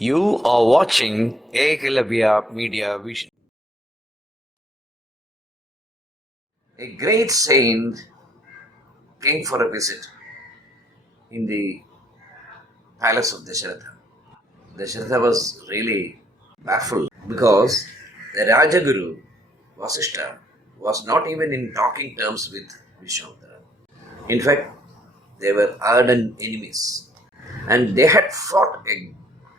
You are watching EKALAVYA Media Vision. A great saint came for a visit in the palace of Dasharatha. Dasharatha was really baffled because the Rajaguru, Vasishta, was not even in talking terms with Vishvamitra. In fact, they were ardent enemies and they had fought a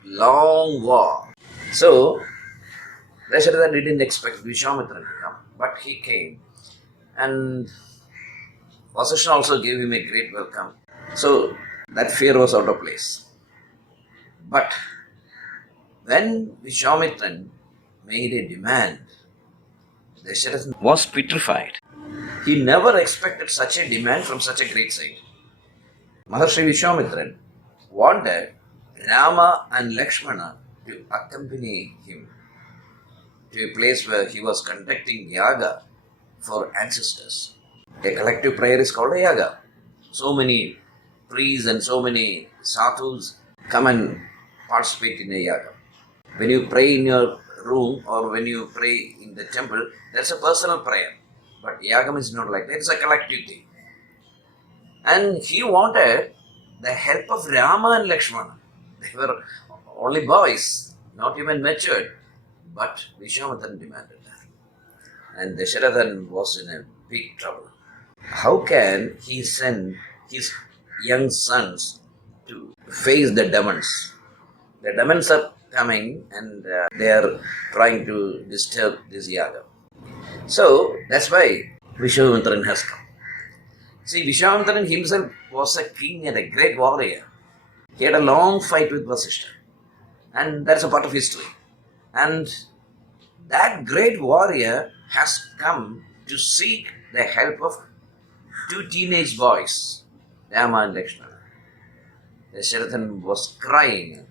long war. So, Dasharatha didn't expect Vishvamitra to come, but he came, and Vasishtha also gave him a great welcome. So that fear was out of place. But when Vishvamitra made a demand, Dasharatha was petrified. He never expected such a demand from such a great saint. Maharshi Vishvamitra wanted Rama and Lakshmana to accompany him to a place where he was conducting yaga for ancestors. A collective prayer is called a yaga. So many priests and so many sadhus come and participate in a yaga. When you pray in your room or when you pray in the temple, that's a personal prayer. But yagam is not like that, it's a collective thing. And he wanted the help of Rama and Lakshmana. They were only boys, not even matured. But Vishvamitra demanded that. And Dasharatha was in a big trouble. How can he send his young sons to face the demons? The demons are coming and they are trying to disturb this yaga. So that's why Vishvamitra has come. See, Vishvamitra himself was a king and a great warrior. He had a long fight with Vasishta, and that's a part of history. And that great warrior has come to seek the help of two teenage boys, Rama and Lakshmana. Dasharatha was crying.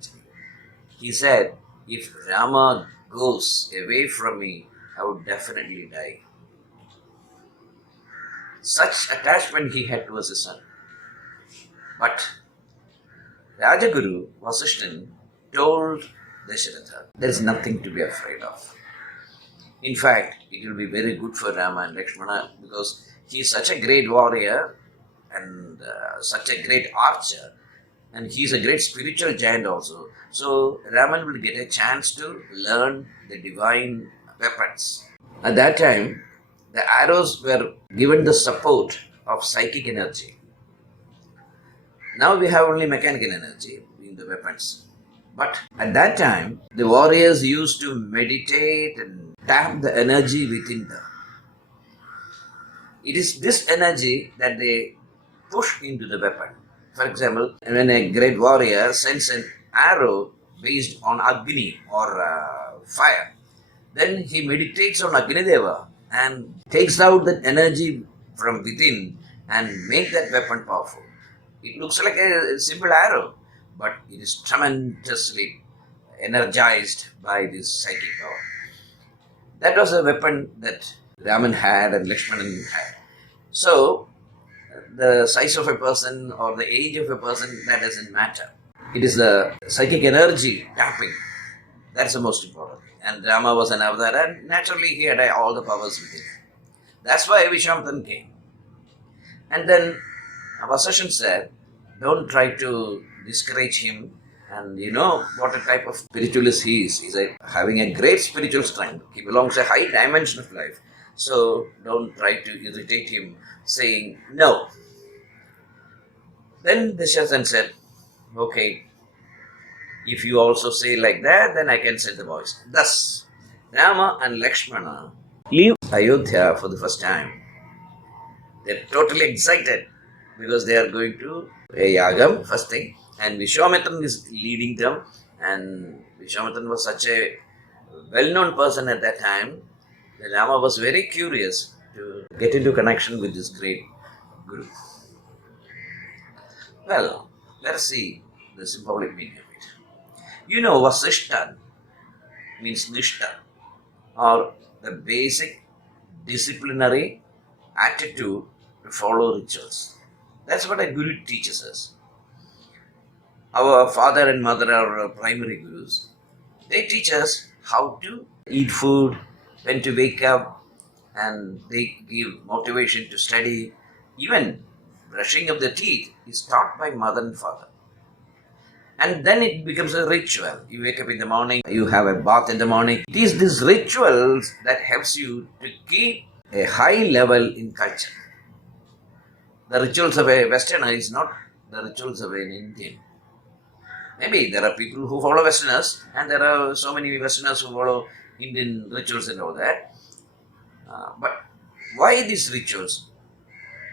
He said, if Rama goes away from me, I would definitely die. Such attachment he had towards his son. But Rajaguru Vasishta told Dasharatha, there is nothing to be afraid of. In fact, it will be very good for Rama and Lakshmana because he is such a great warrior and such a great archer, and he is a great spiritual giant also. So Raman will get a chance to learn the divine weapons. At that time, the arrows were given the support of psychic energy. Now we have only mechanical energy in the weapons. But at that time, the warriors used to meditate and tap the energy within them. It is this energy that they push into the weapon. For example, when a great warrior sends an arrow based on Agni or fire, then he meditates on Agni Deva and takes out that energy from within and make that weapon powerful. It looks like a simple arrow, but it is tremendously energized by this psychic power. That was a weapon that Raman had and Lakshmanan had. So, the size of a person or the age of a person, that doesn't matter. It is the psychic energy tapping. That's the most important thing. And Rama was an avatar and naturally he had all the powers within him. That's why Vishvamitra came. And then Vasishtha said, don't try to discourage him. And you know what a type of spiritualist he is. He's having a great spiritual strength. He belongs to a high dimension of life. So don't try to irritate him saying no. Then Dasharatha said, okay, if you also say like that, then I can send the boys. Thus, Rama and Lakshmana leave Ayodhya for the first time. They're totally excited because they are going to a yagam, first thing, and Vishvamitra is leading them, and Vishvamitra was such a well-known person at that time that Rama was very curious to get into connection with this great Guru. Well, let us see the symbolic meaning of it. You know, Vasishta means Nishta, or the basic disciplinary attitude to follow rituals. That's what a Guru teaches us. Our father and mother are primary gurus. They teach us how to eat food, when to wake up, and they give motivation to study. Even brushing of the teeth is taught by mother and father. And then it becomes a ritual. You wake up in the morning, you have a bath in the morning. It is these rituals that helps you to keep a high level in culture. The rituals of a Westerner is not the rituals of an Indian. Maybe there are people who follow Westerners, and there are so many Westerners who follow Indian rituals and all that. But why these rituals?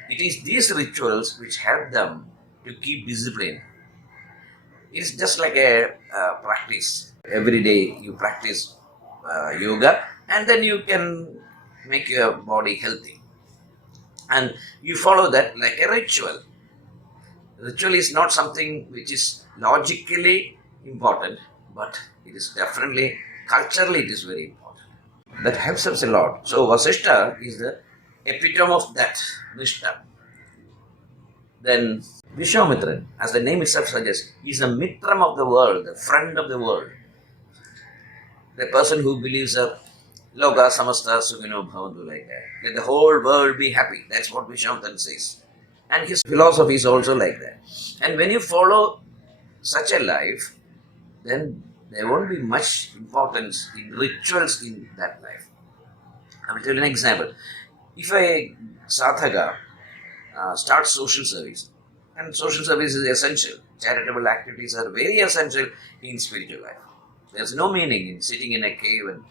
It is these rituals which help them to keep discipline. It's just like a practice. Every day you practice yoga, and then you can make your body healthy. And you follow that like a ritual. Ritual is not something which is logically important, but it is definitely, culturally it is very important. That helps us a lot. So Vasishtha is the epitome of that, Nishtha. Then Vishvamitra, as the name itself suggests, is a mitram of the world, the friend of the world. The person who believes that Loka Samasta Sukhino Bhavantu, like that. Let the whole world be happy. That's what Vishvamitra says. And his philosophy is also like that. And when you follow such a life, then there won't be much importance in rituals in that life. I will tell you an example. If a sadhaka starts social service, and social service is essential, charitable activities are very essential in spiritual life. There's no meaning in sitting in a cave and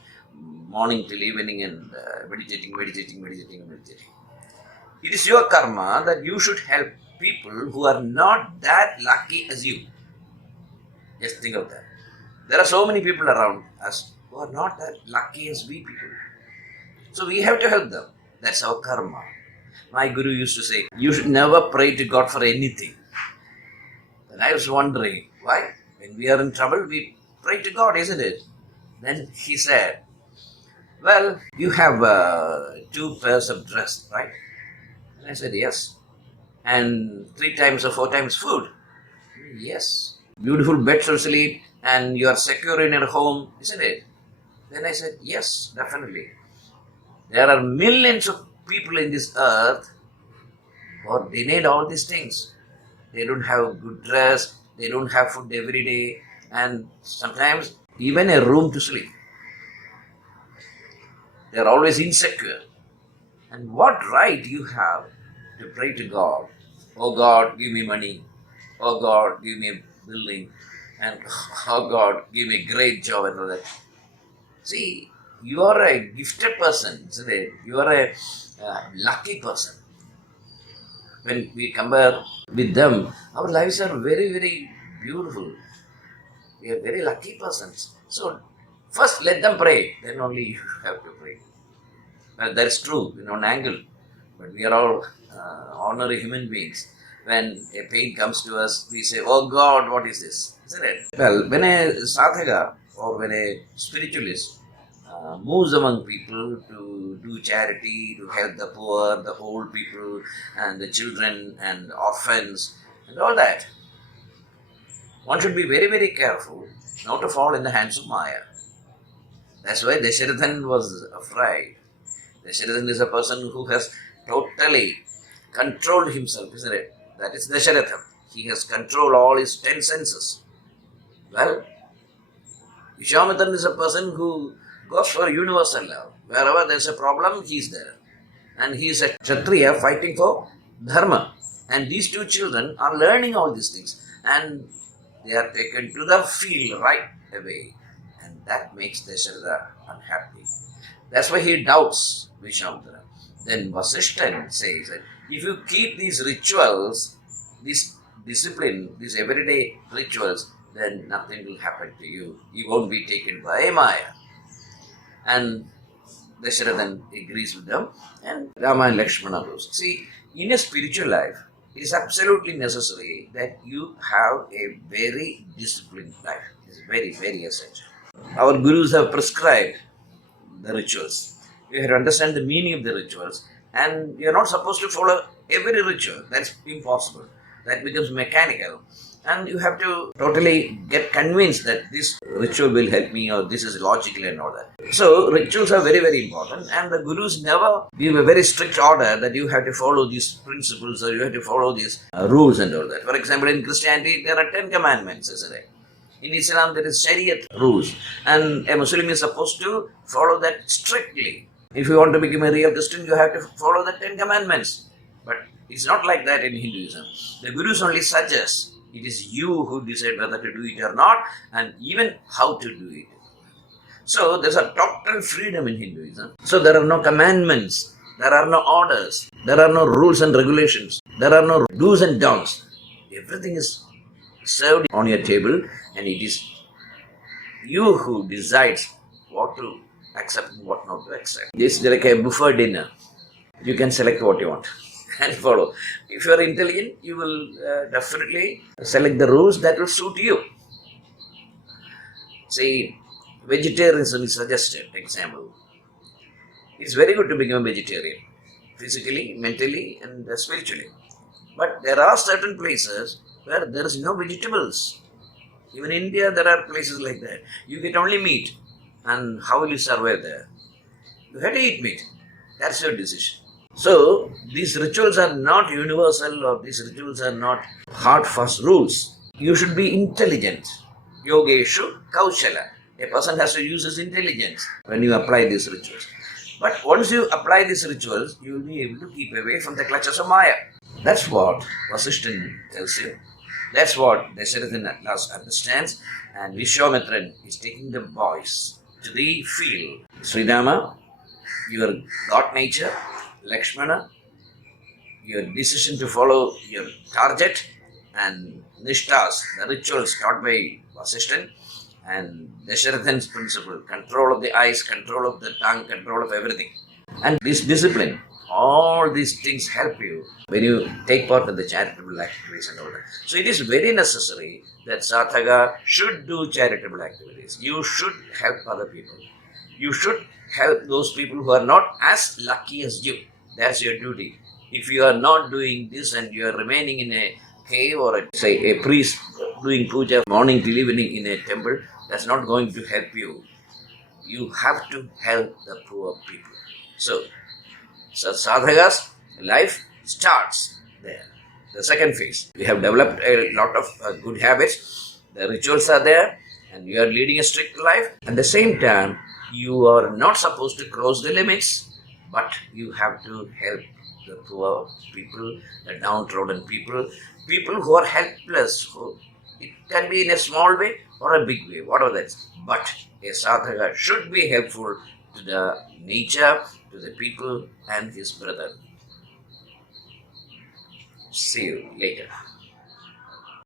morning till evening and meditating. It is your karma that you should help people who are not that lucky as you. Just think of that. There are so many people around us who are not that lucky as we people. So we have to help them. That's our karma. My guru used to say, you should never pray to God for anything. And I was wondering, why? When we are in trouble, we pray to God, isn't it? Then he said, well, you have 2 pairs of dress, right? And I said, yes. And 3 times or 4 times food? Yes. Beautiful bed to sleep, and you are secure in your home, isn't it? Then I said, yes, definitely. There are millions of people in this earth who are denied all these things. They don't have good dress, they don't have food every day, and sometimes even a room to sleep. They are always insecure. And what right you have to pray to God? Oh God, give me money. Oh God, give me a building. And oh God, give me a great job and all that. See, you are a gifted person, isn't it? You are a lucky person. When we compare with them, our lives are very, very beautiful. We are very lucky persons. So, first let them pray, then only you have to pray. Well, that's true in one angle. But we are all ordinary human beings. When a pain comes to us, we say, oh God, what is this? Isn't it? Well, when a sadhaka or when a spiritualist moves among people to do charity, to help the poor, the old people, and the children and orphans, and all that, one should be very, very careful not to fall in the hands of Maya. That's why Dasharathan was afraid. Dasharathan is a person who has totally controlled himself, isn't it? That is Dasharathan. He has controlled all his 10 senses. Well, Vishvamitra is a person who goes for universal love. Wherever there is a problem, he is there. And he is a Kshatriya fighting for Dharma. And these 2 children are learning all these things. And they are taken to the field right away. And that makes Dasharatha unhappy. That's why he doubts Vishvamitra. Then Vasishtha says that if you keep these rituals, this discipline, these everyday rituals, then nothing will happen to you. You won't be taken by Maya. And Dasharatha agrees with them, and Rama and Lakshmana goes. See, in a spiritual life, it is absolutely necessary that you have a very disciplined life. It is very, very essential. Our gurus have prescribed the rituals. You have to understand the meaning of the rituals, and you are not supposed to follow every ritual. That's impossible. That becomes mechanical. and you have to totally get convinced that this ritual will help me or this is logical and all that. So rituals are very, very important, and the gurus never give a very strict order that you have to follow these principles or you have to follow these rules and all that. For example, in Christianity there are 10 commandments, isn't it? In Islam there is Shariat rules, and a Muslim is supposed to follow that strictly. If you want to become a real Christian, you have to follow the 10 commandments. But it's not like that in Hinduism. The gurus only suggest. It is you who decide whether to do it or not, and even how to do it. So there's a total freedom in Hinduism. So there are no commandments, there are no orders, there are no rules and regulations, there are no do's and don'ts. Everything is served on your table, and it is you who decides what to accept and what not to accept. This is like a buffet dinner. You can select what you want and follow. If you are intelligent, you will definitely select the rules that will suit you. See, vegetarianism is suggested, example. It's very good to become a vegetarian, physically, mentally, and spiritually. But there are certain places where there is no vegetables. Even in India, there are places like that. You get only meat, and how will you survive there? You have to eat meat. That's your decision. So, these rituals are not universal, or these rituals are not hard, fast rules. You should be intelligent. Yogeshu kaushala. A person has to use his intelligence when you apply these rituals. But once you apply these rituals, you will be able to keep away from the clutches of Maya. That's what Vasishtha tells you. That's what Dasharatha understands, and Vishvamitra is taking the voice to the field. Sri Rama, your God nature, Lakshmana, your decision to follow your target, and Nishtas, the rituals taught by Vasishtha, and Dasharatha's principle, control of the eyes, control of the tongue, control of everything. And this discipline, all these things help you when you take part in the charitable activities and all that. So it is very necessary that sadhaka should do charitable activities. You should help other people. You should help those people who are not as lucky as you. That's your duty. If you are not doing this and you are remaining in a cave or a priest doing puja morning till evening in a temple, that's not going to help you. You have to help the poor people. So sadhaka's life starts there. The second phase. We have developed a lot of good habits. The rituals are there, and you are leading a strict life. At the same time, you are not supposed to cross the limits, but you have to help the poor people, the downtrodden people, people who are helpless. It can be in a small way or a big way, whatever that is. But a sadhaka should be helpful to the nature, to the people and his brother. See you later.